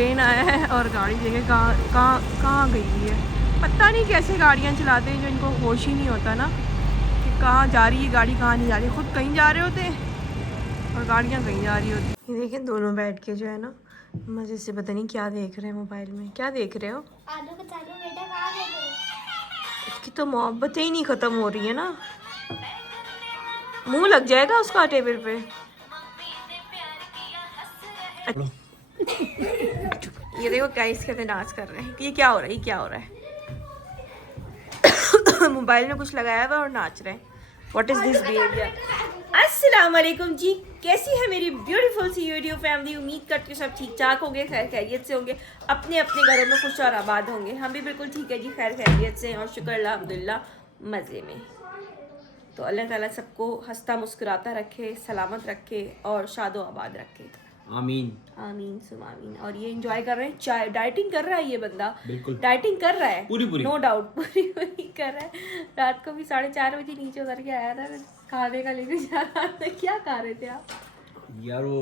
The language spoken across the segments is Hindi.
ट्रेन आया है और गाड़ी देखे कहाँ गई है। पता नहीं कैसे गाड़ियाँ चलाते हैं जो इनको होश ही नहीं होता ना कि कहाँ जा रही है गाड़ी, कहाँ नहीं जा रही। खुद कहीं जा रहे होते हैं और गाड़ियाँ कहीं जा रही होती। ये देखें दोनों बैठ के जो है ना मज़े से पता नहीं क्या देख रहे हैं मोबाइल में। क्या देख रहे हो? आलू का चालू बेटा कहाँ गए? इसकी तो मोहब्बतें ही नहीं ख़त्म हो रही है ना। मुंह लग जाएगा उसका टेबल पे। ये देखो गाइस कैसे डांस कर रहे हैं। ये क्या हो रहा है, ये क्या हो रहा है? मोबाइल में कुछ लगाया हुआ और नाच रहे हैं। What is this behaviour? अस्सलाम वालेकुम जी, कैसी है मेरी ब्यूटीफुल सी यूट्यूब फैमिली। उम्मीद करती हूँ सब ठीक ठाक होंगे, खैर खैरियत से होंगे, अपने अपने घरों में खुश और आबाद होंगे। हम भी बिल्कुल ठीक है जी, खैर खैरियत से और शुक्र अल्हम्दुलिल्लाह मज़े में। तो अल्लाह ताला सबको हंसता मुस्कुराता रखे, सलामत रखे और शादो आबाद रखे। आमीन आमीन सुम आमीन। और ये एंजॉय कर रहे हैं, चाय डाइटिंग कर रहा है ये बंदा। बिल्कुल डाइटिंग कर रहा है पूरी नो डाउट, पूरी पूरी कर रहा है। रात को भी 4:30 बजे नीचे उतर के आया था, खाने का लेके जा रहा था। क्या खा रहे थे आप? यार वो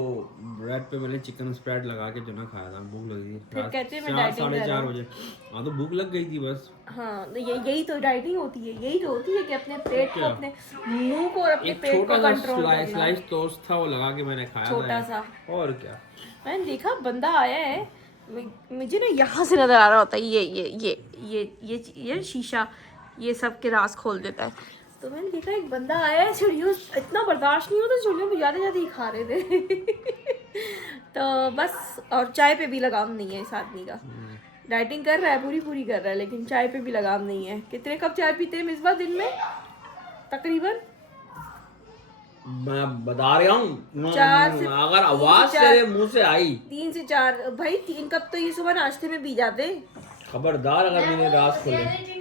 ब्रेड पे मैंने चिकन स्प्रेड लगा के जो ना खाया था, भूख लगी थी। फिर कहते हैं मैं 4 डाइटिंग कर रहा 4:30 हूँ। बजे। हाँ तो भूख लग गई थी बस। हाँ तो यही तो डाइटिंग होती है, यही तो होती है कि अपने पेट को, क्या? अपने मुंह को और अपने एक पेट को छोटा सा कंट्रोल करना। स्लाइस टोस्ट था, वो लगा के मैंने खाया छोटा था सा। और क्या। मैंने देखा बंदा आया है, मुझे ना यहाँ से नजर आ रहा होता है ये शीशा ये सब के राज खोल देता है। तो मैंने देखा एक बंदा आया है, चिड़ियों इतना बर्दाश्त नहीं होता, चिड़ियों को ज़्यादा ज़्यादा ही खा रहे थे। तो बस, और चाय पे भी लगाम नहीं है इस आदमी का। डाइटिंग कर रहा है, पूरी पूरी कर रहा है, लेकिन चाय पे भी लगाम नहीं है। कितने कप चाय पीते हैं मिसबा दिन में तकरीबन? मैं बता रहा हूँ, 4 से अगर आवाज तेरे मुंह से आई 3 से 4 भाई, 3 कप तो ये सुबह नाश्ते में पी जाते। खबरदार अगर मैंने राज खोले।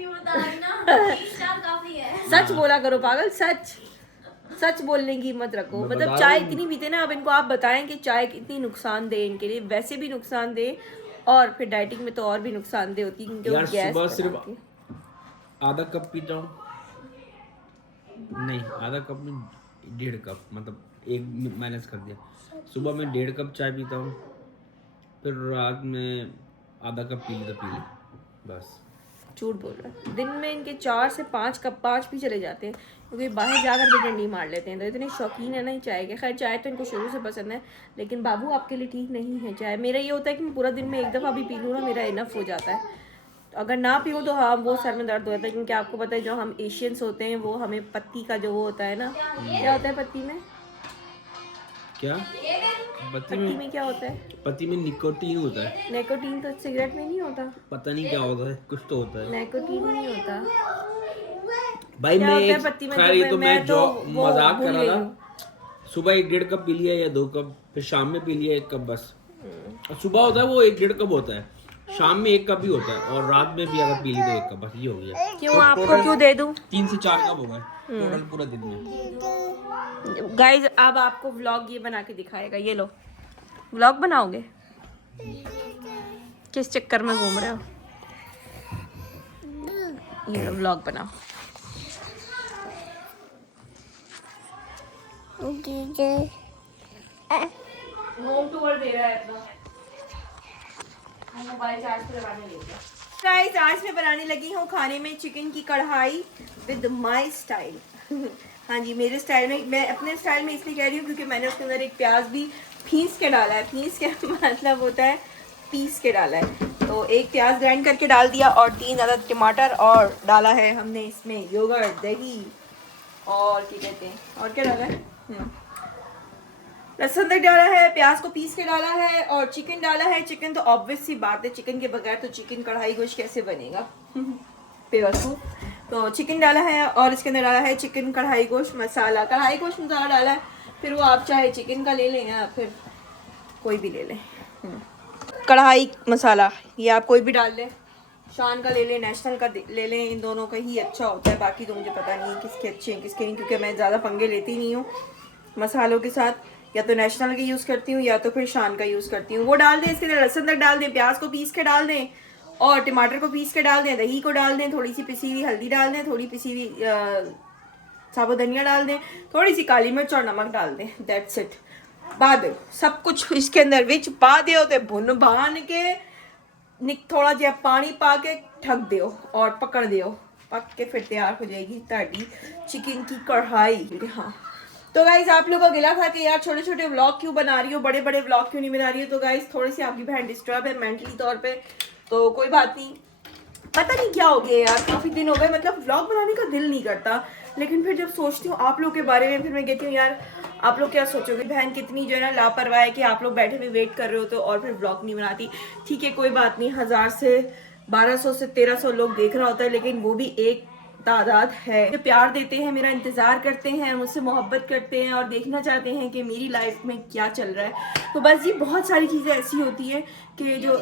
सच बोला करो पागल, सच सच बोलने की हिम्मत रखो। मैं मतलब बता चाय रहा हूँ। इतनी पीते ना, अब इनको आप बताएं कि चाय कितनी नुकसानदेह इनके लिए, वैसे भी नुकसानदेह और फिर डाइटिंग में तो और भी नुकसानदेह होती है क्योंकि वो यार गैस सुबह सिर्फ बनाती है। आधा कप पीता हूँ, नहीं आधा कप में 1.5 कप, मतलब एक माइनस कर दिया। सुबह में 1.5 कप चाय पीता हूँ, फिर रात में आधा कप पी ली बस। झूठ बोल रहा है। दिन में इनके 4 से 5 कप, 5 भी चले जाते हैं क्योंकि बाहर जाकर भी डंडी मार लेते हैं। तो इतने शौकीन है ना चाय के। खैर चाय तो इनको शुरू से पसंद है, लेकिन बाबू आपके लिए ठीक नहीं है चाय। मेरा ये होता है कि मैं पूरा दिन में एक दफ़ा भी पी लूँ ना, मेरा इनफ हो जाता है। अगर ना पीऊँ तो हाँ वो सर में दर्द हो जाता है, क्योंकि आपको पता है जो हम एशियंस होते हैं वो हमें पत्ती का जो वो होता है ना, क्या होता है पत्ती में? क्या पत्ती में क्या होता है? पति में निकोटीन होता है। निकोटीन तो सिगरेट में नहीं होता। पता नहीं क्या होता है, कुछ तो होता है। निकोटीन नहीं होता भाई क्या मैं होता है पत्ती में? खैर ये तो मैं जो वो मजाक कर भूल रहा गई था। हूँ। सुबह 1.5 कप पी लिया या 2 कप, फिर शाम में पी लिया 1 कप बस। और सुबह होता है वो 1.5 कप होता है, शाम में 1 कप ही होता है, और रात में भी अगर पी ली तो 1 कप, बस ये हो गया। क्यों आपको क्यों दे दूँ? 3 से 4 कप हो गए टोटल पूरा दिन में। गाइज अब आपको व्लॉग ये बना के दिखाएगा। ये लो, व्लॉग बनाओगे? किस चक्कर में घूम रहे हो? ये लो व्लॉग बनाओ। होम टूर दे रहा है अपना, मोबाइल चार्ज पे लगाने ले गया। गाइस आज मैं बनाने लगी हूँ खाने में चिकन की कढ़ाई विद माय स्टाइल। हाँ जी, मेरे स्टाइल में। मैं अपने स्टाइल में इसलिए कह रही हूँ क्योंकि मैंने उसके अंदर एक प्याज भी पीस के डाला है। पीस के मतलब होता है पीस के डाला है। तो एक प्याज ग्राइंड करके डाल दिया और 3 अदद टमाटर, और डाला है हमने इसमें योगर्ट, दही, और क्या कहते हैं, और क्या डाला है, लहसुन तक डाला है, प्याज को पीस के डाला है, और चिकन डाला है। चिकन तो ऑब्वियस सी बात है, चिकन के बगैर तो चिकन कढ़ाई गोश्त कैसे बनेगा। बेवकूफ। तो चिकन डाला है और इसके अंदर डाला है चिकन कढ़ाई गोश्त मसाला। कढ़ाई गोश्त मसाला डाला है, फिर वो आप चाहे चिकन का ले लें या फिर कोई भी ले लें। कढ़ाई मसाला ये आप कोई भी डाल लें, शान का ले लें, नेशनल का ले लें, इन दोनों का ही अच्छा होता है। बाकी तो मुझे पता नहीं है किसके अच्छे हैं किसके नहीं, क्योंकि मैं ज़्यादा पंगे लेती नहीं हूँ मसालों के साथ। या तो नेशनल का यूज़ करती हूँ या तो फिर शान का यूज़ करती हूँ। वो डाल दें, इसके अंदर लहसुन तक डाल दें, प्याज को पीस के डाल दें, और टमाटर को पीस के डाल दें, दही को डाल दें, थोड़ी सी पिसी हुई हल्दी डाल दें, थोड़ी पिसी हुई साबुत धनिया डाल दें, थोड़ी सी काली मिर्च और नमक डाल दें। That's it. पा दो सब कुछ इसके अंदर विच पा दियो ते भुन भान के थोड़ा जिहा पानी पा के ढक दियो और पकड़ दियो, पक के फिर तैयार हो जाएगी ताड़ी चिकन की कढ़ाई। हाँ तो गाइज आप लोगों को गिला था कि यार छोटे छोटे व्लॉग क्यों बना रही हो, बड़े बड़े व्लॉग क्यों नहीं बना रही हो। तो गाइज थोड़ी सी आपकी बहन डिस्टर्ब है मेंटली तौर पे, तो कोई बात नहीं, पता नहीं क्या हो गया यार, काफ़ी दिन हो गए मतलब व्लॉग बनाने का दिल नहीं करता। लेकिन फिर जब सोचती हूँ आप लोग के बारे में, फिर मैं कहती हूँ यार आप लोग क्या सोचोगे, बहन कितनी जो है ना लापरवाह है कि आप लोग बैठे हुए वेट कर रहे हो तो और फिर व्लॉग नहीं बनाती। ठीक है कोई बात नहीं, 1000 से 1200 से 1300 लोग देख रहा होता है, लेकिन वो भी एक तादाद है जो प्यार देते हैं, मेरा इंतज़ार करते हैं, मुझसे मोहब्बत करते हैं और देखना चाहते हैं कि मेरी लाइफ में क्या चल रहा है। तो बस ये बहुत सारी चीज़ें ऐसी होती हैं कि जो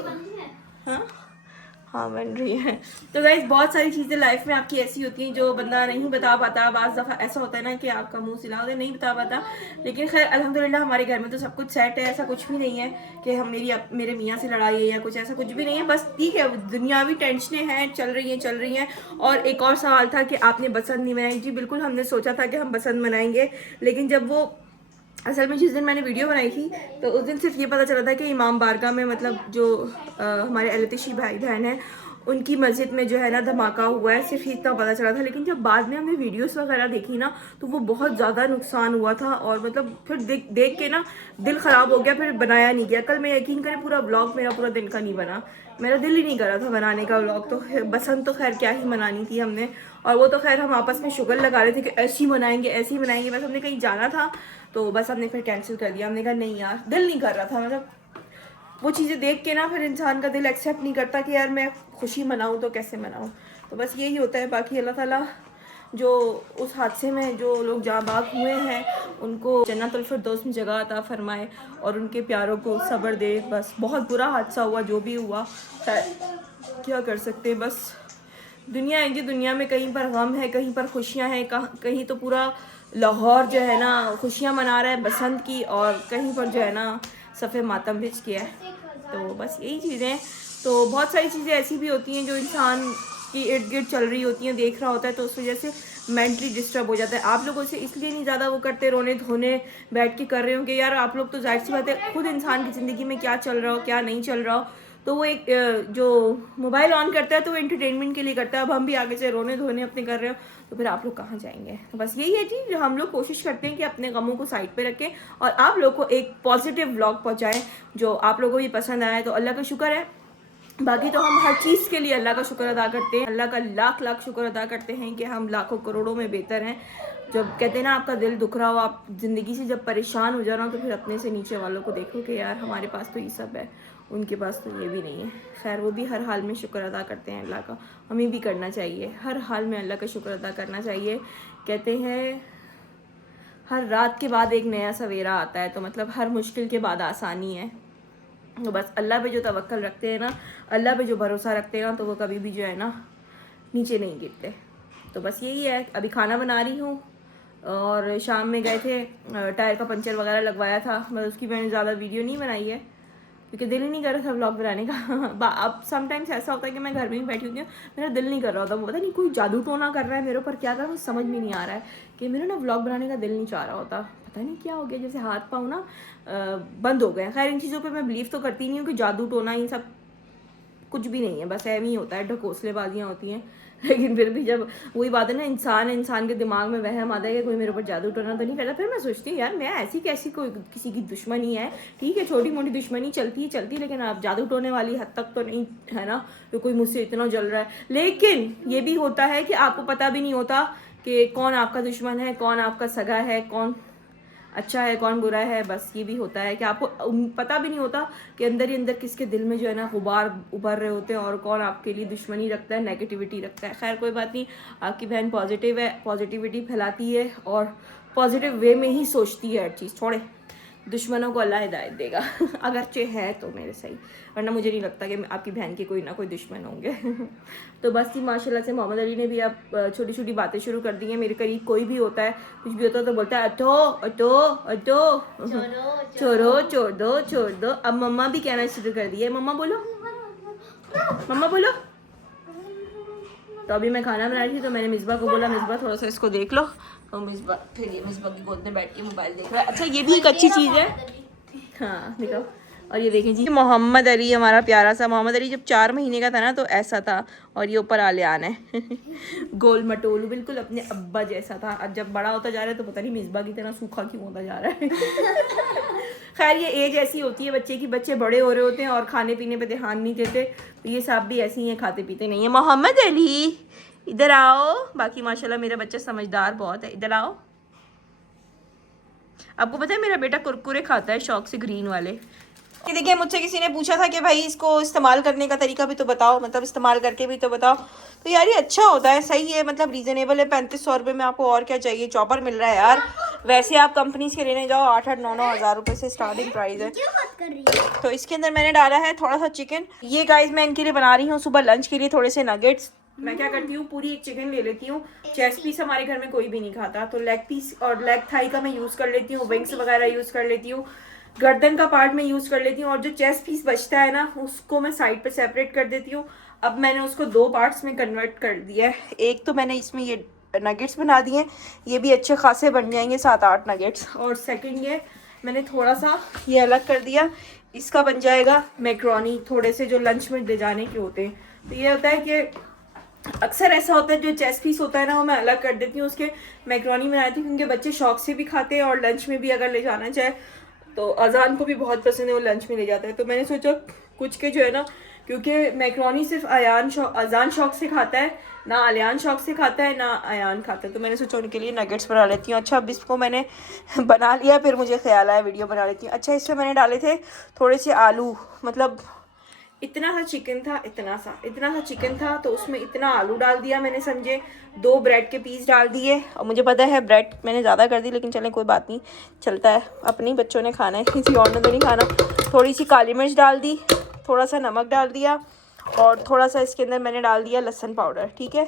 हाँ बन रही है। तो गाइस बहुत सारी चीज़ें लाइफ में आपकी ऐसी होती हैं जो बंदा नहीं बता पाता। बाज़ दफ़ा ऐसा होता है ना कि आपका मुंह सिला होता है, नहीं बता पाता। लेकिन खैर अल्हम्दुलिल्लाह हमारे घर में तो सब कुछ सेट है, ऐसा कुछ भी नहीं है कि हम मेरे मियाँ से लड़ाई है या कुछ ऐसा कुछ भी नहीं है। बस ठीक है दुनियावी टेंशनें हैं, चल रही हैं। और एक और सवाल था कि आपने बसंत नहीं मनाई। जी बिल्कुल, हमने सोचा था कि हम बसंत मनाएंगे, लेकिन जब वो असल में जिस दिन मैंने वीडियो बनाई थी तो उस दिन सिर्फ ये पता चला था कि इमाम बारगाह में मतलब जो हमारे अलतिशी भाई बहन हैं उनकी मस्जिद में जो है ना धमाका हुआ है, सिर्फ इतना पता चला था। लेकिन जब बाद में हमने वीडियोस वगैरह देखी ना तो वो बहुत ज़्यादा नुकसान हुआ था और मतलब फिर देख के ना दिल ख़राब हो गया, फिर बनाया नहीं गया। कल मैं यकीन करें पूरा व्लॉग मेरा पूरा दिन का नहीं बना, मेरा दिल ही नहीं कर रहा था बनाने का व्लॉग। तो बसंत तो खैर क्या ही मनानी थी हमने, और वो तो खैर हम आपस में शुगर लगा रहे थे कि ऐसे ही मनाएंगे। बस हमने कहीं जाना था तो बस हमने फिर कैंसिल कर दिया। हमने कहा नहीं यार दिल नहीं कर रहा था, मतलब वो चीज़ें देख के ना फिर इंसान का दिल एक्सेप्ट नहीं करता कि यार मैं खुशी मनाऊँ तो कैसे मनाऊँ। तो बस यही होता है। बाकी अल्लाह ताला जो उस हादसे में जो लोग जाँबाग हुए हैं उनको जन्नतुल फिरदौस में जगह अता फरमाए और उनके प्यारों को सब्र दे। बस बहुत बुरा हादसा हुआ जो भी हुआ, क्या कर सकते हैं। बस दुनिया है जी, दुनिया में कहीं पर गम है, कहीं पर खुशियाँ हैं, कहीं तो पूरा लाहौर जो है ना खुशियाँ मना रहा है बसंत की, और कहीं पर जो है ना सफ़े मातम बिछ गया है। तो बस यही चीज़ें। तो बहुत सारी चीज़ें ऐसी भी होती हैं जो इंसान की इर्द गिर्द चल रही होती हैं, देख रहा होता है तो उस वजह से मेंटली डिस्टर्ब हो जाता है। आप लोगों से इसलिए नहीं ज़्यादा वो करते, रोने धोने बैठ के कर रहे होंगे यार आप लोग तो जाहिर सी बात है खुद इंसान की ज़िंदगी में क्या चल रहा हो क्या नहीं चल रहा हो तो वो एक जो मोबाइल ऑन करता है तो वो एंटरटेनमेंट के लिए करता है। अब हम भी आगे से रोने धोने अपने कर रहे हो तो फिर आप लोग कहाँ जाएंगे। तो बस यही है जी, जो हम लोग कोशिश करते हैं कि अपने गमों को साइड पे रखें और आप लोग को एक पॉजिटिव व्लॉग पहुँचाएँ जो आप लोगों को भी पसंद आए। तो अल्लाह का शुक्र है, बाकी तो हम हर चीज़ के लिए अल्लाह का शुक्र अदा करते हैं, अल्लाह का लाख लाख शुक्र अदा करते हैं कि हम लाखों करोड़ों में बेहतर हैं। जब कहते हैं ना आपका दिल दुख रहा हो, आप ज़िंदगी से जब परेशान हो जा रहा हो तो फिर अपने से नीचे वालों को देखो कि यार हमारे पास तो ये सब है, उनके पास तो ये भी नहीं है। खैर वो भी हर हाल में शुक्र अदा करते हैं अल्लाह का, हमें भी करना चाहिए, हर हाल में अल्लाह का शुक्र अदा करना चाहिए। कहते हैं हर रात के बाद एक नया सवेरा आता है, तो मतलब हर मुश्किल के बाद आसानी है। तो बस अल्लाह पे जो तवक्कल रखते हैं ना, अल्लाह पे जो भरोसा रखते हैं ना, तो वो कभी भी जो है ना नीचे नहीं गिरते। तो बस यही है। अभी खाना बना रही हूँ और शाम में गए थे, टायर का पंचर वगैरह लगवाया था, मैं उसकी मैंने ज़्यादा वीडियो नहीं बनाई है क्योंकि दिल ही नहीं कर रहा था व्लॉग बनाने का। अब समटाइम्स ऐसा होता है कि मैं घर में ही बैठी होती हूँ, मेरा दिल नहीं कर रहा होता, वो पता नहीं कोई जादू टोना कर रहा है मेरे ऊपर, क्या कर रहा है मुझे समझ में नहीं आ रहा है कि मेरा ना व्लॉग बनाने का दिल नहीं चाह रहा होता, पता नहीं क्या हो गया, जैसे हाथ पाँव ना बंद हो गए। खैर इन चीज़ों पे मैं बिलीव तो करती नहीं हूँ कि जादू टोना इन सब कुछ भी नहीं है, बस ऐਵੇਂ ही होता है, ढकोसलेबाजियाँ होती हैं। लेकिन फिर भी जब वही बात है ना, इंसान के दिमाग में वहम आता है कि कोई मेरे ऊपर जादू टोना तो नहीं करता, फिर मैं सोचती हूँ यार मैं ऐसी कैसी कोई किसी की दुश्मनी है, ठीक है छोटी मोटी दुश्मनी चलती है, लेकिन आप जादू टोने वाली हद तक तो नहीं है ना तो कोई मुझसे इतना जल रहा है। लेकिन ये भी होता है कि आपको पता भी नहीं होता कि कौन आपका दुश्मन है, कौन आपका सगा है, कौन अच्छा है कौन बुरा है। बस ये भी होता है कि आपको पता भी नहीं होता कि अंदर ही अंदर किसके दिल में जो है ना गुबार उभर रहे होते हैं और कौन आपके लिए दुश्मनी रखता है, नेगेटिविटी रखता है। खैर कोई बात नहीं, आपकी बहन पॉजिटिव है, पॉजिटिविटी फैलाती है और पॉजिटिव वे में ही सोचती है हर चीज़। छोड़े दुश्मनों को अल्लाह हिदायत देगा अगरचे है तो मेरे सही, वरना मुझे नहीं लगता कि आपकी बहन के कोई ना कोई दुश्मन होंगे। तो बस ही माशाल्लाह से मोहम्मद अली ने भी अब छोटी छोटी बातें शुरू कर दी हैं। मेरे करीब कोई भी होता है, कुछ भी होता है तो बोलता है अटो अटो अटो, छोड़ दो। अब मम्मा भी कहना शुरू कर दी है, मम्मा बोलो मम्मा बोलो। तो अभी मैं खाना बना रही थी तो मैंने मिसबा को बोला मिसबा थोड़ा सा इसको देख लो, और मिसबा की गोद में बैठ के मोबाइल देख रहा है। अच्छा ये भी एक अच्छी चीज़ है, हाँ दिखाओ। और ये देखें जी मोहम्मद अली, हमारा प्यारा सा मोहम्मद अली जब 4 महीने का था ना तो ऐसा था। और ये ऊपर आलियान है गोल मटोलू, बिल्कुल अपने अब्बा जैसा था। अब जब बड़ा होता जा रहा है तो पता नहीं मिसबा की तरह सूखा क्यों होता जा रहा है खैर ये एज ऐसी होती है बच्चे की, बच्चे बड़े हो रहे होते हैं और खाने पीने पे ध्यान नहीं देते। तो ये साहब भी ऐसे ही हैं, खाते पीते नहीं है। मोहम्मद अली इधर आओ। बाकी माशाल्लाह मेरा बच्चा समझदार बहुत है। इधर आओ। आपको पता है मेरा बेटा कुरकुरे खाता है शौक से, ग्रीन वाले। ये देखिए मुझसे किसी ने पूछा था कि भाई इसको इस्तेमाल करने का तरीका भी तो बताओ, मतलब इस्तेमाल करके भी तो बताओ। तो यार ये अच्छा होता है, सही है, मतलब रीज़नेबल है। 3500 रुपये में आपको और क्या चाहिए, चॉपर मिल रहा है यार। वैसे आप कंपनीज के लेने जाओ 8-8, 9-9 हज़ार रुपये से स्टार्टिंग प्राइस है। क्यों बात कर रही है? तो इसके अंदर मैंने डाला है थोड़ा सा चिकन। ये गाइस मैं इनके लिए बना रही हूँ सुबह लंच के लिए थोड़े से नगेट्स। मैं क्या करती हूँ, पूरी एक चिकन ले लेती हूँ। चेस्ट पीस हमारे घर में कोई भी नहीं खाता, तो लेग पीस और लेग थाई का मैं यूज़ कर लेती हूँ, विंग्स वगैरह यूज़ कर लेती हूँ, गर्दन का पार्ट में यूज़ कर लेती हूँ। और जो चेस्ट पीस बचता है ना उसको मैं साइड पे सेपरेट कर देती हूँ। अब मैंने उसको 2 पार्ट्स में कन्वर्ट कर दिया है। एक तो मैंने इसमें ये नगेट्स बना दिए हैं, ये भी अच्छे खासे बन जाएंगे 7-8 नगेट्स। और सेकंड ये मैंने थोड़ा सा ये अलग कर दिया, इसका बन जाएगा मैक्रोनी, थोड़े से जो लंच में ले जाने के होते हैं। तो ये होता है कि अक्सर ऐसा होता है जो चेस्ट पीस होता है ना वो मैं अलग कर देती हूँ, उसके मैक्रोनी बनाती हूँ क्योंकि बच्चे शौक से भी खाते हैं और लंच में भी अगर ले जाना चाहे तो अजान को भी बहुत पसंद है, वो लंच में ले जाता है। तो मैंने सोचा कुछ के जो है ना, क्योंकि मैक्रोनी सिर्फ अजान शौक से खाता है, ना अलियान शौक से खाता है, ना अयान खाता है। तो मैंने सोचा उनके लिए नगेट्स बना लेती हूँ। अच्छा अब इसको मैंने बना लिया, फिर मुझे ख्याल आया वीडियो बना लेती हूँ। अच्छा इसमें मैंने डाले थे थोड़े से आलू, मतलब इतना सा चिकन था, इतना सा चिकन था तो उसमें इतना आलू डाल दिया मैंने, समझे। 2 ब्रेड के पीस डाल दिए। और मुझे पता है ब्रेड मैंने ज़्यादा कर दी, लेकिन चलें कोई बात नहीं, चलता है, अपने बच्चों ने खाना है, किसी और ने तो नहीं खाना। थोड़ी सी काली मिर्च डाल दी, थोड़ा सा नमक डाल दिया और थोड़ा सा इसके अंदर मैंने डाल दिया लहसुन पाउडर, ठीक है।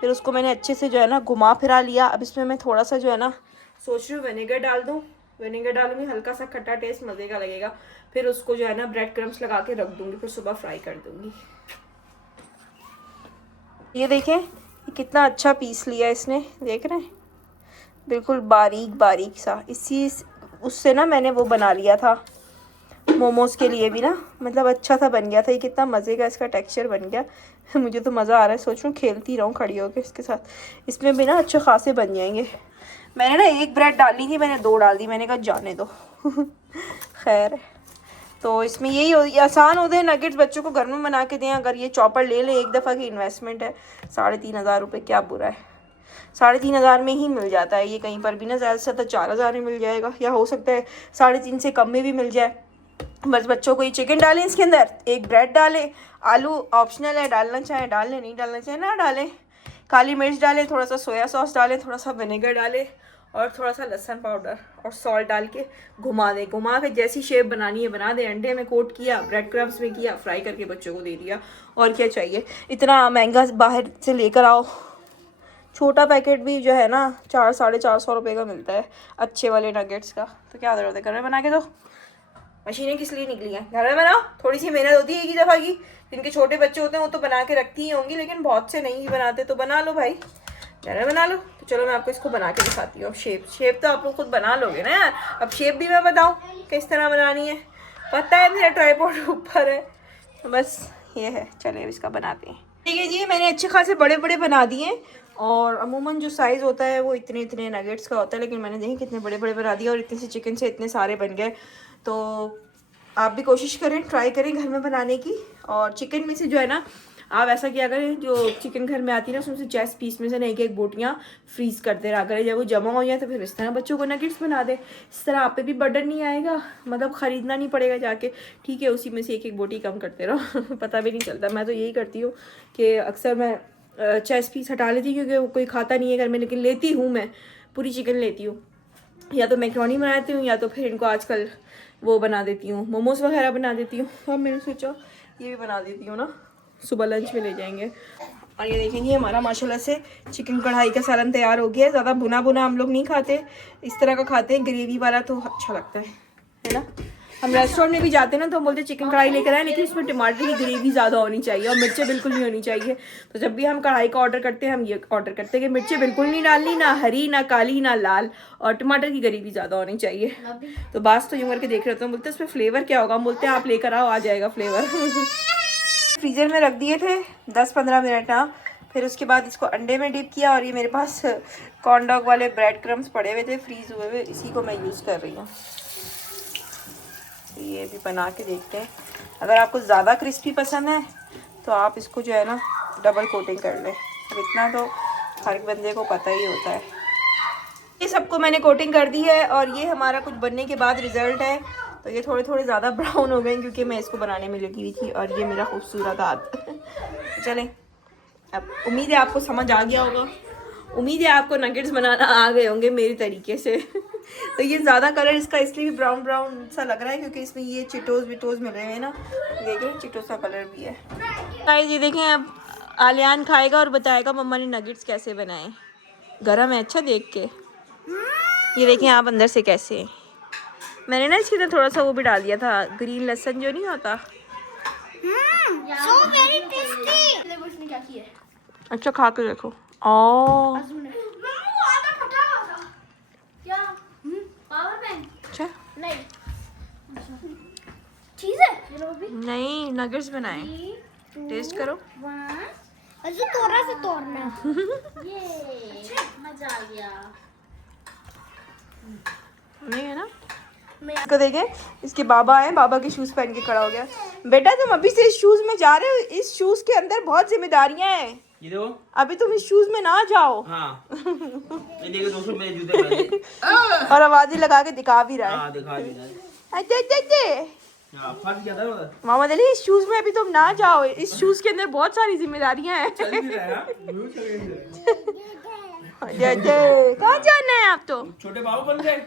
फिर उसको मैंने अच्छे से जो है ना घुमा फिरा लिया। अब इसमें मैं थोड़ा सा जो है ना सोच रही हूँ विनेगर डाल दूँ, विनेगर डालूंगी, हल्का सा खट्टा टेस्ट मज़े का लगेगा। फिर उसको जो है ना ब्रेड क्रम्स लगा के रख दूंगी, फिर सुबह फ्राई कर दूंगी। ये देखें ये कितना अच्छा पीस लिया इसने, देख रहे हैं, बिल्कुल बारीक बारीक सा। इसी उससे ना मैंने वो बना लिया था मोमोज के लिए भी ना, मतलब अच्छा सा बन गया था। ये कितना मज़े का इसका टेक्सचर बन गया मुझे तो मज़ा आ रहा है, सोच रहा हूँ खेलती रहूँ खड़ी होकर इसके साथ। इसमें भी ना अच्छे खासे बन जाएंगे। मैंने ना 1 ब्रेड डाली थी, मैंने 2 डाल दी, मैंने कहा जाने दो खैर। तो इसमें यही आसान होते हैं नगेट्स, बच्चों को घर में बना के दें। अगर ये चॉपर ले लें, एक दफ़ा की इन्वेस्टमेंट है, 3500 रुपये, क्या बुरा है। 3500 में ही मिल जाता है ये कहीं पर भी ना, ज़्यादा से ज़्यादा 4000 में मिल जाएगा, या हो सकता है 3.5 से कम में भी मिल जाए। बस बच्चों को ये चिकन डालें, इसके अंदर 1 ब्रेड डालें, आलू ऑप्शनल है, डालना चाहें डाल लें, नहीं डालना चाहें ना डालें, काली मिर्च डालें, थोड़ा सा सोया सॉस डालें, थोड़ा सा विनेगर डालें और थोड़ा सा लहसुन पाउडर और सॉल्ट डाल के घुमा दें। घुमा के जैसी शेप बनानी है बना दें, अंडे में कोट किया, ब्रेड क्रम्स में किया, फ्राई करके बच्चों को दे दिया। और क्या चाहिए, इतना महंगा बाहर से लेकर आओ। छोटा पैकेट भी जो है ना 400-450 रुपये का मिलता है अच्छे वाले नगेट्स का। तो क्या ज़रूरत है, घर में बना के दो। मशीनें किस लिए निकली हैं, घर में बनाओ। थोड़ी सी मेहनत होती है एक ही दफ़ा की, जिनके छोटे बच्चे होते हैं वो तो बना के रखती ही होंगी, लेकिन बहुत से नहीं बनाते, तो बना लो भाई, घर में बना लो। तो चलो मैं आपको इसको बना के दिखाती हूँ। अब शेप तो आप लोग खुद बना लोगे ना यार। अब शेप भी मैं बताऊँ किस तरह बनानी है, पता है मेरा ट्राइपॉड ऊपर है, तो बस ये है। चले अब इसका बनाते हैं। ठीक है जी, मैंने अच्छे खासे बड़े बड़े बना दिए। और अमूमन जो साइज़ होता है वो इतने इतने नगेट्स का होता है, लेकिन मैंने देखिए कितने बड़े बड़े बना दिए और इतने से चिकन से इतने सारे बन गए। तो आप भी कोशिश करें, ट्राई करें घर में बनाने की। और चिकन में से जो है ना आप ऐसा किया करें, जो चिकन घर में आती है ना उसमें से चेस्ट पीस में से ना 1-1 बोटियाँ फ्रीज़ करते रहा करें। जब वो जमा हो जाए तो फिर इस तरह बच्चों को नगेट्स बना दे, इस तरह आप पे भी बर्डन नहीं आएगा, मतलब ख़रीदना नहीं पड़ेगा जाके, ठीक है। उसी में से 1-1 बोटी कम करते रहो पता भी नहीं चलता। मैं तो यही करती हूँ कि अक्सर मैं चेस्ट पीस हटा लेती हूँ क्योंकि कोई खाता नहीं है घर में, लेकिन लेती हूँ मैं पूरी चिकन लेती हूँ, या तो मैक्रोनी बनाती हूँ या तो फिर इनको आजकल वो बना देती हूँ, मोमोज वगैरह बना देती हूँ। अब मैंने सोचा ये भी बना देती हूँ ना, सुबह लंच में ले जाएंगे। और ये देखेंगे हमारा माशाल्लाह से चिकन कढ़ाई का सालन तैयार हो गया है। ज़्यादा भुना भुना हम लोग नहीं खाते, इस तरह का खाते हैं, ग्रेवी वाला तो अच्छा लगता है ना। हम रेस्टोरेंट में भी जाते हैं ना तो हम बोलते हैं चिकन कढ़ाई लेकर आए, लेकिन उसमें टमाटर की ग्रेवी ज़्यादा होनी चाहिए और मिर्चें बिल्कुल नहीं होनी चाहिए। तो जब भी हम कढ़ाई का ऑर्डर करते हैं हम ये ऑर्डर करते हैं कि मिर्चें बिल्कुल नहीं डालनी, ना हरी ना काली ना लाल, और टमाटर की ग्रेवी ज़्यादा होनी चाहिए। तो बास तो यूँ करके देख रहे होते हैं, बोलते हैं इसमें फ्लेवर क्या होगा, हम बोलते हैं आप लेकर आओ, आ जाएगा फ्लेवर। फ्रीज़र में रख दिए थे 10-15 मिनट ना, फिर उसके बाद इसको अंडे में डिप किया, और ये मेरे पास कॉर्न डॉग वाले ब्रेड क्रम्स पड़े हुए थे फ्रीज हुए हुए, इसी को मैं यूज़ कर रही हूँ। ये भी बना के देखते हैं। अगर आपको ज़्यादा क्रिस्पी पसंद है तो आप इसको जो है ना डबल कोटिंग कर लें, अब इतना तो हर बंदे को पता ही होता है। ये सबको मैंने कोटिंग कर दी है, और ये हमारा कुछ बनने के बाद रिज़ल्ट है। तो ये थोड़े थोड़े ज़्यादा ब्राउन हो गए क्योंकि मैं इसको बनाने में लगी हुई थी, और ये मेरा खूबसूरत हाथ। चलें, अब उम्मीद है आपको समझ आ गया होगा, उम्मीद है आपको नगेट्स बनाना आ गए होंगे मेरी तरीके से। तो ये ज़्यादा कलर इसका इसलिए भी ब्राउन ब्राउन सा लग रहा है क्योंकि इसमें ये चिटोज़ विटोज़ मिल रहे हैं ना, देखें चिटोज़ का कलर भी है। गाइस ये देखें, अब आलियान खाएगा और बताएगा मम्मा ने नगेट्स कैसे बनाए। गरम है अच्छा देख के। ये देखें आप अंदर से कैसे हैं। मैंने ना इसके अंदर थोड़ा सा वो भी डाल दिया था, ग्रीन लहसुन जो नहीं होता। So very tasty. उसने क्या किया? अच्छा खा के देखो। ओ क्या? Power bank? अच्छा नहीं। चीज़ है? ये लो अभी। नहीं, नगेट्स बनाए, टेस्ट करो। अजू तोड़ा से तोड़ना। ये मजा आ गया। नहीं है ना? इसको देखें, इसके बाबा हैं, बाबा के शूज पहन के खड़ा हो गया। बेटा तुम अभी से इस शूज में जा रहे हो, इस शूज के अंदर बहुत जिम्मेदारियां हैं, ये देखो। अभी तुम इस शूज में ना जाओ। हाँ। ये देखो दोस्तों मेरे जूते पहने। और आवाजें लगा के दिखा भी रहा है। हाँ दिखा भी रहा है। अरे अरे अरे, हाँ फंस गया था उधर। मोहम्मद अली इस शूज में अभी तुम ना जाओ, इस शूज के अंदर बहुत सारी जिम्मेदारियां हैं। चल भी रहा है हाँ? कहाँ जाना है आप? तो छोटे बाबू बन गए।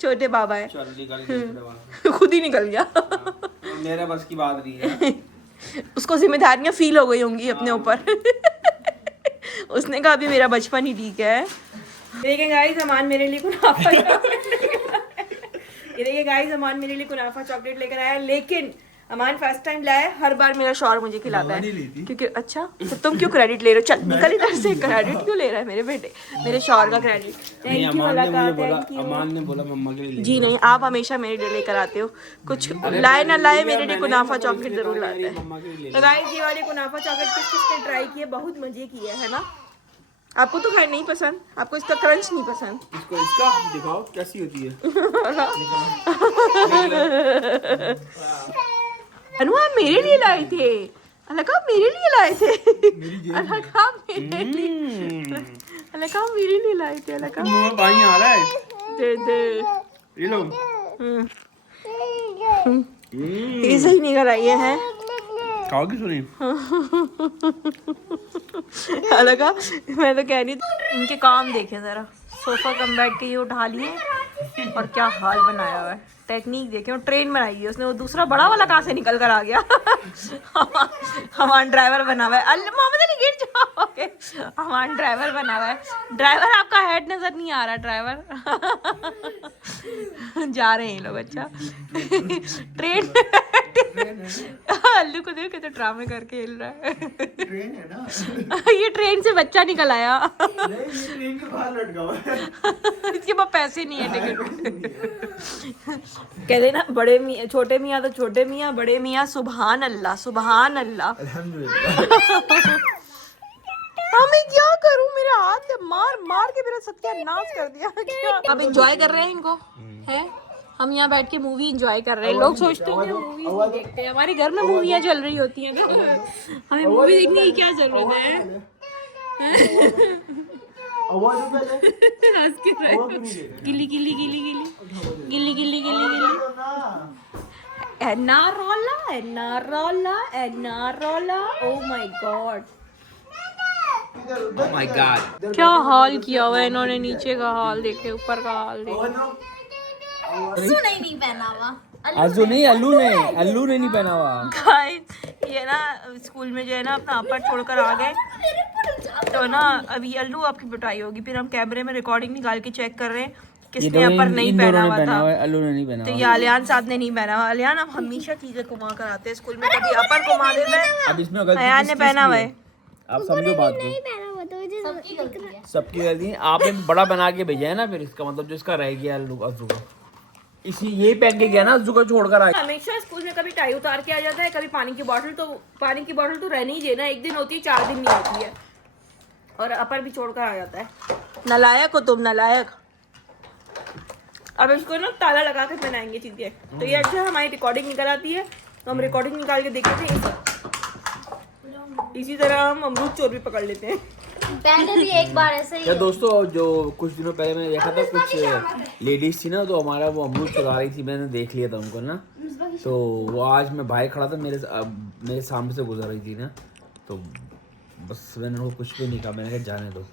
छोटे बाबा है, चल निकल गए छोटे बाबू। खुद ही निकल गया। हाँ, मेरे बस की बात नहीं है। उसको जिम्मेदारियां फील हो गई होंगी अपने ऊपर। उसने कहा अभी मेरा बचपन ही ठीक है। देखिए गाइस, अमान मेरे लिए कुनाफा ये देखिए गाइस, अमान मेरे लिए कुनाफा चॉकलेट लेकर आया, लेकिन अमान फर्स्ट टाइम लाया, हर बार मेरा शौहर मुझे खिलाता है क्योंकि अच्छा तो तुम क्यों क्रेडिट ले रहे हो? चल निकल इधर से, क्रेडिट क्यों ले रहा है मेरे बेटे, मेरे शौहर का क्रेडिट। थैंक यू अल्लाह का, थैंक यू। अमान ने बोला मम्मा के लिए। जी नहीं, आप हमेशा मेरे लिए लेकर आते हो, कुछ लाए ना लाए मेरे लिए कुनाफा चॉकलेट जरूर लाते हैं। मम्मा के लिए। तो गाइस ये वाले कुनाफा चॉकलेट किसने ट्राई किए, बहुत मजे किए है ना। आपको तो खैर नहीं पसंद, आपको इसका क्रंच नहीं पसंद। इसको इसका दिखाओ कैसी होती है। अनु आप मेरे लिए लाए थे, अलग आप मेरे लिए लाए थे, अलग आप मेरे लिए, अलग आप मेरे लिए लाए थे, अलग आप मुंह में पानी आ रहा है। दे दे। ये लो। ये सही निकल आई है। खाओगी सुनी? अलग मैं तो कह रही थी इनके काम देखे जरा, सोफा कम बेड के ये उठा लिए और क्या हाल बनाया हुआ है, टेक्निक देखे, और ट्रेन बनाई है उसने। वो दूसरा बड़ा वाला कहाँ से निकल कर आ गया। हमारा ड्राइवर बना हुआ है, मोहम्मद अली गिर जाओगे, हमारा ड्राइवर बना हुआ है। ड्राइवर आपका हेड नजर नहीं आ रहा, ड्राइवर। जा रहे हैं ये लोग। अच्छा ट्रेन अल्लू को देख के तो ड्रामे करके हिल रहा है। ट्रेन है ना। ये ट्रेन से बच्चा निकल आया। नहीं ये ट्रेन के बाहर लटका हुआ है। इसके पास पैसे नहीं है टिकट। कहते ना बड़े मियाँ छोटे मियाँ तो छोटे मियाँ, बड़े मियाँ सुभान अल्लाह सुभान अल्लाह। अल्हम्दुलिल्लाह। मैं क्या करूं, मेरा हाथ मार मार के मेरा सत्यानाश कर दिया। अब एंजॉय कर रहे हैं इनको, हैं हम यहाँ बैठ के मूवी एंजॉय कर रहे हैं। लोग सोचते हैं मूवी देखते हैं, हमारे घर में मूवियाँ चल रही होती हैं, हमें मूवी देखने की क्या जरूरत है। हंस के रहे हो। गिल्ली गिल्ली गिल्ली गिल्ली गिल्ली गिल्ली गिल्ली गिल्ली एन्ना रोला। Oh my God, Oh my God। क्या हाल किया हुआ है इन्होंने, नीचे का हाल देखे, ऊपर का हाल देखे। नहीं पहना हुआ। आजू नहीं, अल्लू ने नहीं पहना हुआ। गाइस ये ना स्कूल में जो है ना अपना अपर छोड़कर आ गए, तो ना अभी अल्लू आपकी पिटाई होगी। फिर हम कैमरे में रिकॉर्डिंग निकाल के चेक कर रहे हैं किसने अपर नहीं पहना हुआ था, अल्लू ने नहीं पहना तो ये अलियान साहब ने नहीं पहना हुआ। अलियान हम हमेशा चीजें घुमा कर आते हैं स्कूल में, कभी अपर घुमा देते हैं। अब इसमें गलती अयान ने पहना हुआ है। आप समझो बात को, पहना हुआ तो मुझे सबकी गलती है। आपने बड़ा बना के भेजा है ना, फिर इसका मतलब जो इसका रह गया अज्जू का, इसी यही पहन के गया ना, अज्जू को छोड़कर आ। हमेशा स्कूल में कभी टाई उतार के आ जाता है, कभी पानी की बोतल तो रहनी ही देना, एक दिन होती है 4 दिन नहीं होती है, और अपर भी छोड़कर आ जाता है। नालायक हो तुम, नालायक। अब इसको ना ताला लगा कर बनाएंगे चीजें, तो ये अच्छा हमारी रिकॉर्डिंग निकल आती है, तो हम रिकॉर्डिंग निकाल के देखते थे। इसी तरह हम अमरूद चोर भी पकड़ लेते हैं। पहले भी एक बार ऐसे ही या दोस्तों, जो कुछ दिनों पहले मैंने देखा था, कुछ लेडीज थी ना, तो हमारा वो अमरूद चुरा रही थी, मैंने देख लिया था उनको ना। तो वो आज मैं बाहर खड़ा था, मेरे सामने से गुजर रही थी ना, तो बस मैंने उनको कुछ भी नहीं कहा, मैंने कहा जाने दो।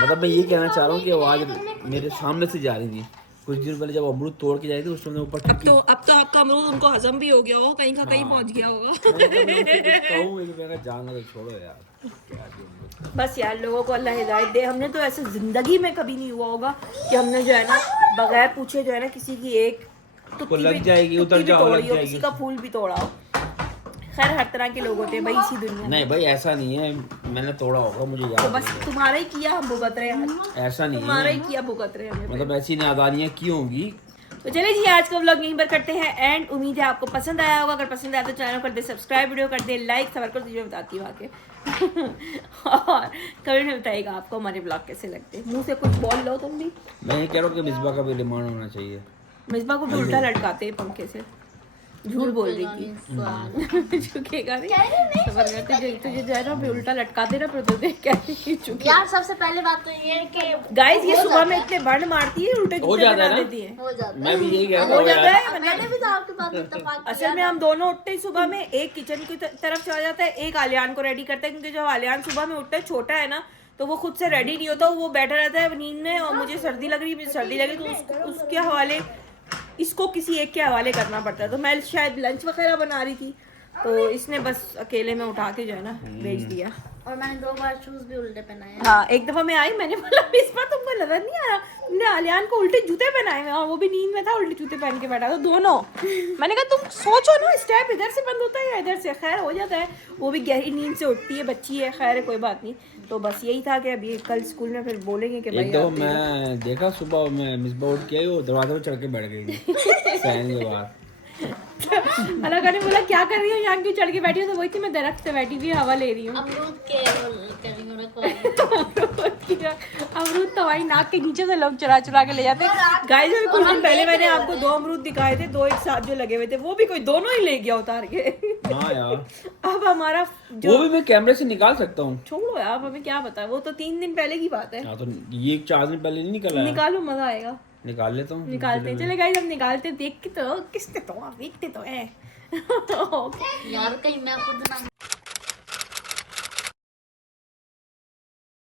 मतलब मैं ये कहना चाह रहा हूँ कि वो आज मेरे सामने से जा रही थी। कुछ दिन पहले जब अमरूद तोड़ के जाए थे, उस समय ऊपर अब तो आपका अमरूद उनको हजम भी हो गया हो, कहीं का कहीं पहुंच गया होगा। जाना तो छोड़ो यार। बस यार, लोगों को अल्लाह हिदायत दे। हमने तो ऐसे जिंदगी में कभी नहीं हुआ होगा कि हमने जो है ना बगैर पूछे जो है ना किसी की एक तुक्की लग भी जाएगी, उतर तुक्की भी जाओ, लग तोड़ी हो, जाएगी। किसी का फूल भी तोड़ा हो। खैर हर तरह के लोग होते हैं भाई इसी दुनिया में। नहीं भाई, ऐसा नहीं है, मैंने तोड़ा होगा, मुझे तो याद बस तुम्हारा ही किया हम भुगत रहे हैं, है। ऐसा नहीं तुम्हारा है, ही किया भुगत रहे हैं हमें। मतलब ऐसी नादानियाँ की होंगी। तो चलिए जी, आज का व्लॉग यहीं पर करते हैं एंड। उम्मीद है आपको पसंद आया होगा। अगर पसंद आया तो चैनल कर दे सब्सक्राइब, वीडियो कर दे लाइक, सबर कर तुझे बताती हूँ आके। और कमेंट में बताइएगा आपको हमारे व्लॉग कैसे लगते हैं। मुंह से कुछ बोल लो तुम भी। मैं ये कह रहा हूँ कि मिसबा का भी रिमांड होना चाहिए। मिसबा को भी उल्टा लटकाते हैं पंखे से। झूठ बोल रही थी। झुकेगा नहीं, सबर कर। तुझे जो है ना अभी उल्टा लटकाते ना, फिर तो देख कैसे झुके। यार सबसे पहले बात तो ये है कि गाइस ये सुबह में इतने बर्न मारती है, उल्टे हो जूते जाता है बना ना? देती है। हो जाता मैं भी यही कह हो रहा हूँ जाता यार। है। मैंने भी तो आपके पास इत्तेफाक असल में हम दोनों उठते ही सुबह में, एक किचन की तरफ चला जाता है, एक आलियान को रेडी करता है, क्योंकि जब आलियान सुबह में उठता है, छोटा है ना, तो वो खुद से रेडी नहीं होता, वो बैठा रहता है नींद में, और मुझे सर्दी लग रही तो उसके हवाले, इसको किसी एक के हवाले करना पड़ता है। तो मैं शायद लंच वगैरह बना रही थी, तो इसने बस अकेले में उठा के जो है ना भेज दिया। और मैंने 2 बार शूज भी उल्टे पहनाए हैं। हाँ, एक दफा मैं आई, मैंने बोला इस बार तुमको नजर नहीं आ रहा, तुमने आलियान को उल्टे जूते पहनाए हैं, और वो भी नींद में था, उल्टे जूते पहन के बैठा था दोनों। मैंने कहा तुम सोचो ना, स्टेप इधर से बंद होता है या इधर से। खैर हो जाता है, वो भी गहरी नींद से उठती है, बच्ची है, खैर है, कोई बात नहीं। तो बस यही था कि अभी कल स्कूल में फिर बोलेंगे कि भाई एक दो मैं देखा सुबह में मिसबा उठ के आई, वो दरवाजे पर चढ़ के बैठ गई थी फैन के बाहर। अलग ने बोला क्या कर रही हो यहाँ, क्यों चढ़ के बैठी हो? तो वही थी, मैं दरख्त से बैठी हुई हवा ले रही हूँ। अमरूद के कर रही हूँ रखवाली। अमरूद तो भाई नाक के नीचे से लोग चुरा चुरा के ले जाते हैं। गाइस अभी कुछ दिन पहले मैंने आपको 2 अमरूद दिखाए थे, 2 एक साथ जो लगे हुए थे, वो भी कोई दोनों ही ले गया उतार के। हाँ यार, अब हमारा जो वो भी मैं कैमरे से निकाल सकता हूँ। छोड़ो यार, हमें क्या पता, वो तो 3 दिन पहले की बात है। हाँ, तो ये 4 दिन पहले नहीं निकला है। निकालो, मजा आएगा। निकाल लेता हूँ, निकालते हैं, चले गाइस हम निकालते हैं, देखते तो किसने तो देखते तो है। यार कहीं मैं खुद ना